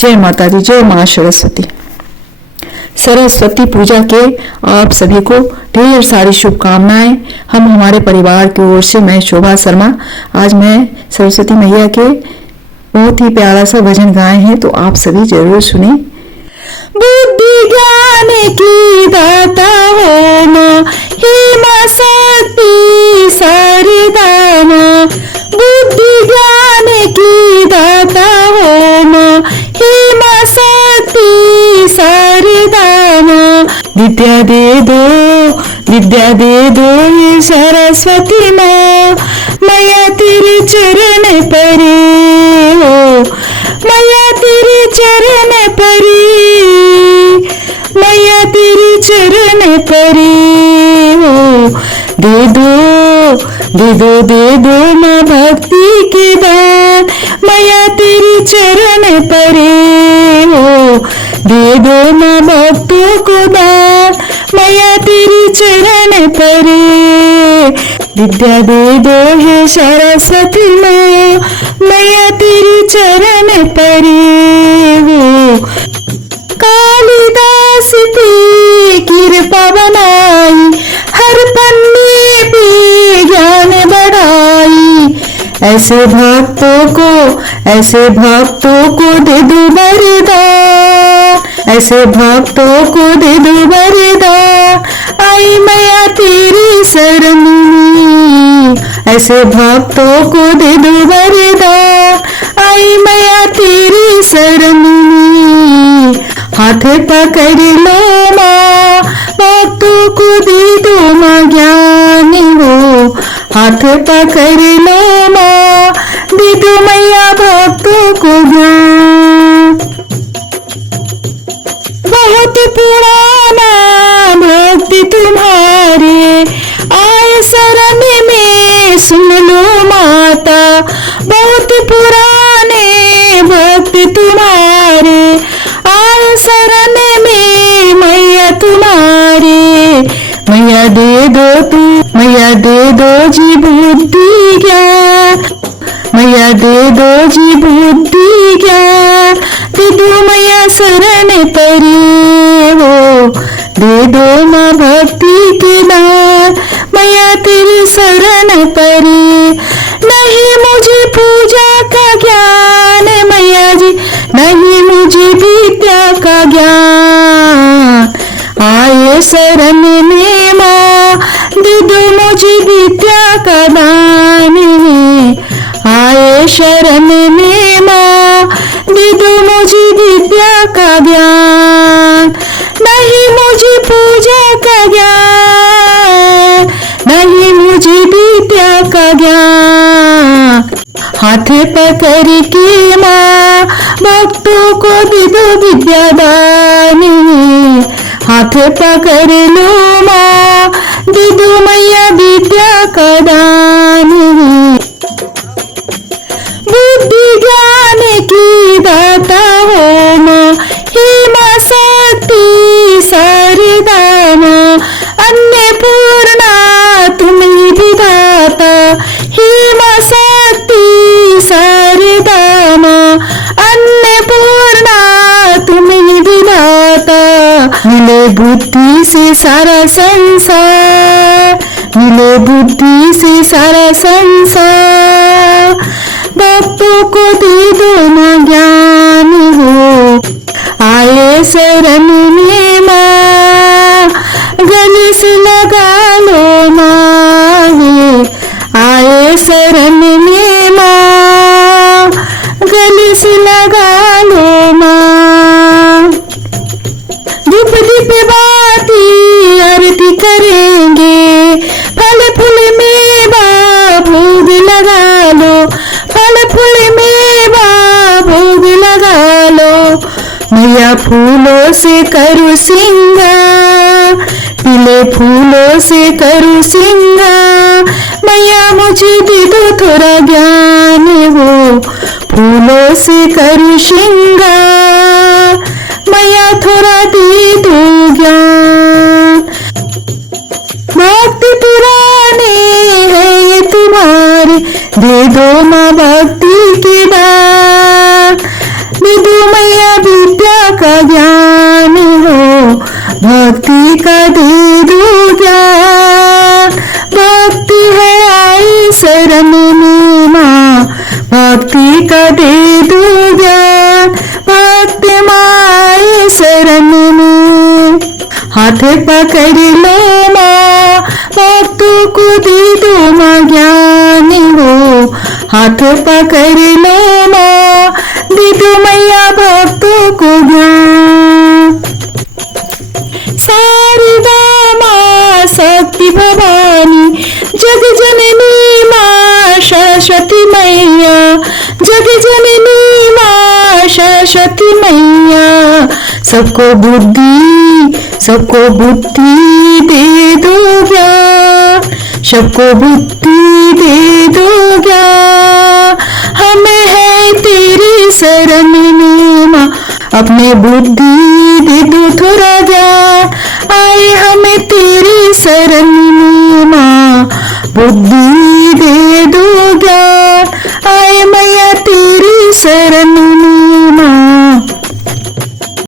जय माता दी, जय माँ सरस्वती। सरस्वती पूजा के आप सभी को ढेर सारी शुभकामनाएं। हम हमारे परिवार की ओर से, मैं शोभा शर्मा, आज मैं सरस्वती मैया के बहुत ही प्यारा सा भजन गाए हैं, तो आप सभी जरूर सुने। बुद्धि ज्ञान की दाता हो माँ, हे माँ शक्ति शारदा माँ। बुद्धि ज्ञान की दाता हो माँ, हे माँ शक्ति शारदा माँ। विद्या दे दो, विद्या दे दो ये सरस्वती माँ। मैया तेरे चरण परी हो, मैया तेरे चरण परी, मैया तेरे चरण परी हो। दे दो, दे दो, दे दो माँ भक्ति के दान। मैया तेरे चरण परी हो। दे दो माँ भक्तों को दान। मैया तेरे चरण परी। विद्या दे दो हे सरस्वती माँ। मैया तेरे चरण परी हो। कालिदास पे कृपा बनाई, हर पन्ने पे ज्ञान बढ़ाई। ऐसे भक्तों को, ऐसे भक्तों को दे दो वरदान, ऐसे भक्तों को दे दो वरदान। आई मैया तेरी शरण में, ऐसे भक्तों को दे दो वरदान। आई मैया तेरी शरण में। हाथ पकड़ लो माँ, भक्तों को दे दो माँ ज्ञान हो। हाथ पकड़ लो माँ, दे दो मैया भक्तों को ज्ञान। बहुत पुराना भक्ति तुम्हारे, आए शरण में सुन लो माता। बहुत पुराने भक्ति तुम्हारे, आए शरण में मैया तुम्हारे। मैया दे दो तू, मैया दे दो जी बुद्धि ज्ञान। मैया दे दो जी बुद्धि ज्ञान। दे दो मैया शरण परी हो। दे दो माँ भक्ति के दान। मैया तेरी शरण परी। नहीं मुझे पूजा का ज्ञान मैया जी, नहीं मुझे विद्या का ज्ञान। आए शरण में माँ, दे दो मुझे विद्या का दान। आए शरण में माँ, दे दो मुझे विद्या का ज्ञान। नहीं मुझे पूजा का ज्ञान, नहीं मुझे विद्या का ज्ञान। हाथ पकड़ के माँ, भक्तों को दे दो विद्या दान। हाथ पकड़ लो माँ, दे दो मैया विद्या का दान। बुद्धि ज्ञान की दाता हो माँ, हे माँ शक्ति शारदा माँ। अन्नपूर्णा तुम ही विधाता, हे माँ शक्ति शारदा माँ। अन्नपूर्णा तुम ही विधाता। मिले बुद्धि से सारा संसार, मिले बुद्धि से सारा संसार। भक्तों को दे दो माँ ज्ञान हो। आए शरण में माँ, गले से लगा लो माँ। आए शरण में माँ, गले से लगा लो माँ। धूप दीप बाती आरती करेंगे, फल फूल मेवा भोग लगा लो। फल फूल मेवा भोग लगा लो। मैया फूलों से करूँ सिंगार, पीले फूलों से करूँ सिंगार। मैया मुझे दे दो थोड़ा ज्ञान हो। फूलों से करूँ श्रृंगार, मैया थोड़ा दे दो ज्ञान। भक्ति पुराने है ये तुम्हारे, दे दो माँ भक्ति के दान। दे दो मैया का ज्ञान हो, भक्ति का दे दो ज्ञान। भक्ति है आई शरण में माँ, भक्ति का दे दो ज्ञान। भक्ति माँ शरण में, हाथ पकड़ लो माँ, भक्तों को दे दो माँ ज्ञान हो। हाथ पकड़ लो माँ, दे दो मैया भक्तों को ज्ञान। शारदा माँ शक्ति भवानी, जग जननी माँ सरस्वती मैया। जग जननी माँ सरस्वती मैया, सबको बुद्धि दे दो ज्ञान। सबको बुद्धि दे दो ज्ञान। हमें है तेरी शरण में माँ, अपने बुद्धि दे दो थोड़ा ज्ञान। आए हमें तेरी शरण में माँ, बुद्धि दे दो ज्ञान। आए मैया तेरी शरण